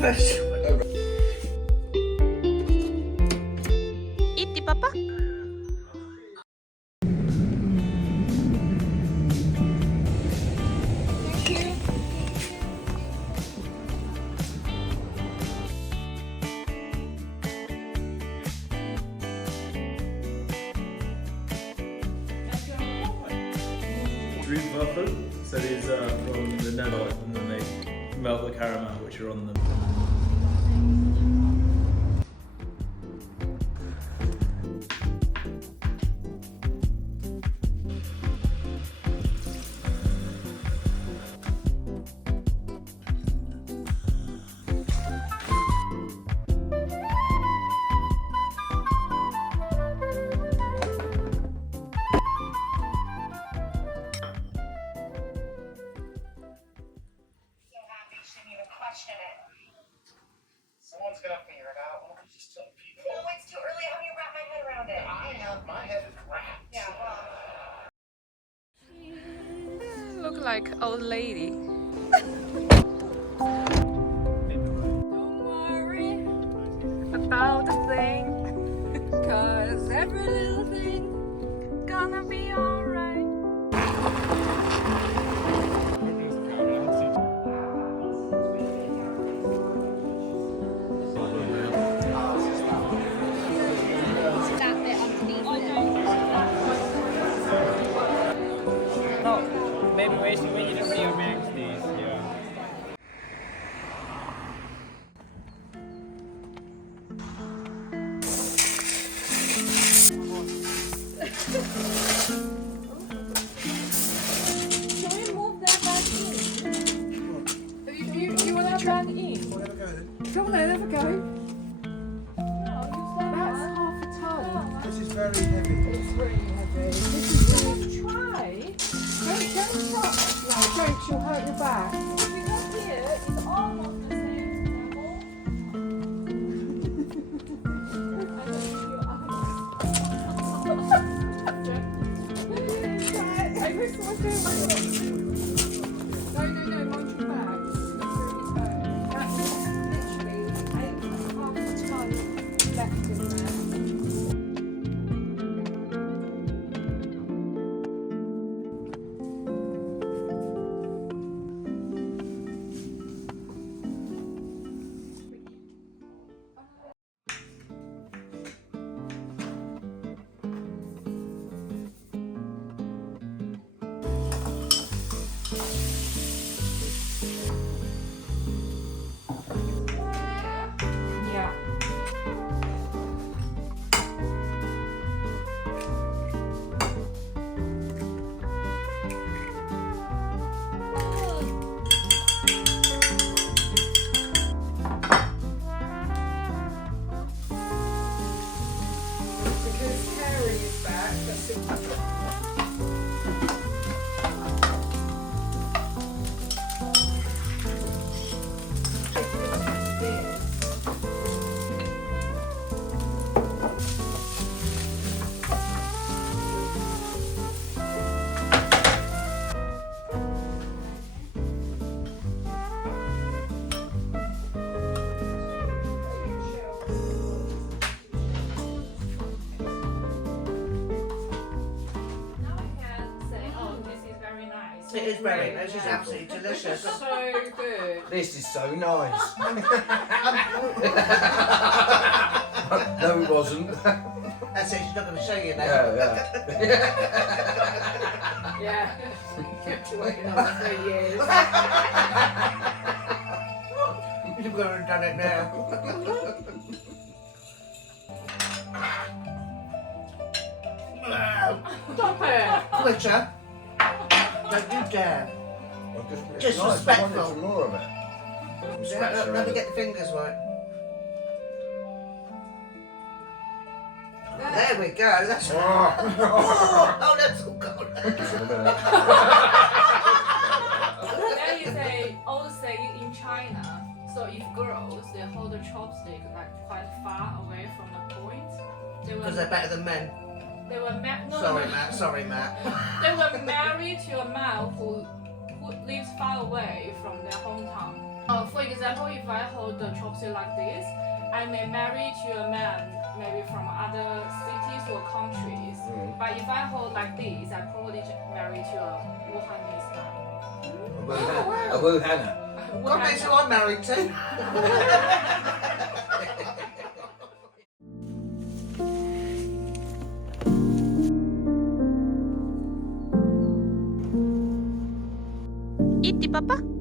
Eat di papa. Waffle, so these are from the Netherlands, and then they melt the caramel which are on them. Someone's gonna figure it out. Why don't we just tell people? No, it's too early. How do you wrap my head around it? My head is wrapped. Yeah, well. Look like old lady. Don't worry about the thing, 'cause every little thing gonna be alright. No, maybe we need to rearrange these here. Can we move that back in? You want that back in? Come on, never go. That's half a ton. This is very heavy. It's really heavy. This is really try. Don't try. No, don't. She'll hurt your back. Moving up here is almost the same level. I wish I was doing my No, mind your back. That's literally half a ton left in there. Yeah. Because Harry is back, that's it. It is very, this is absolutely delicious. So good. This is so nice. No, it wasn't. That's it, she's not going to show you now. Yeah. Kept you waiting on for 3 years. You've got to have done it now. Stop it. Richard, don't you dare. Disrespectful. I wanted some more of it. Yeah, let me get the fingers right. There we go, that's oh, that's all gone. There is a old saying in China. So if girls they hold the chopstick like quite far away from the point, Because they're better than men. They were Sorry, Matt. They were married to a man who lives far away from their hometown. For example, if I hold the chopstick like this, I may marry to a man maybe from other cities or countries. But if I hold like this, I probably marry to a Wuhanese man. A woo Hannah. God knows who I'm married to. Itti papa?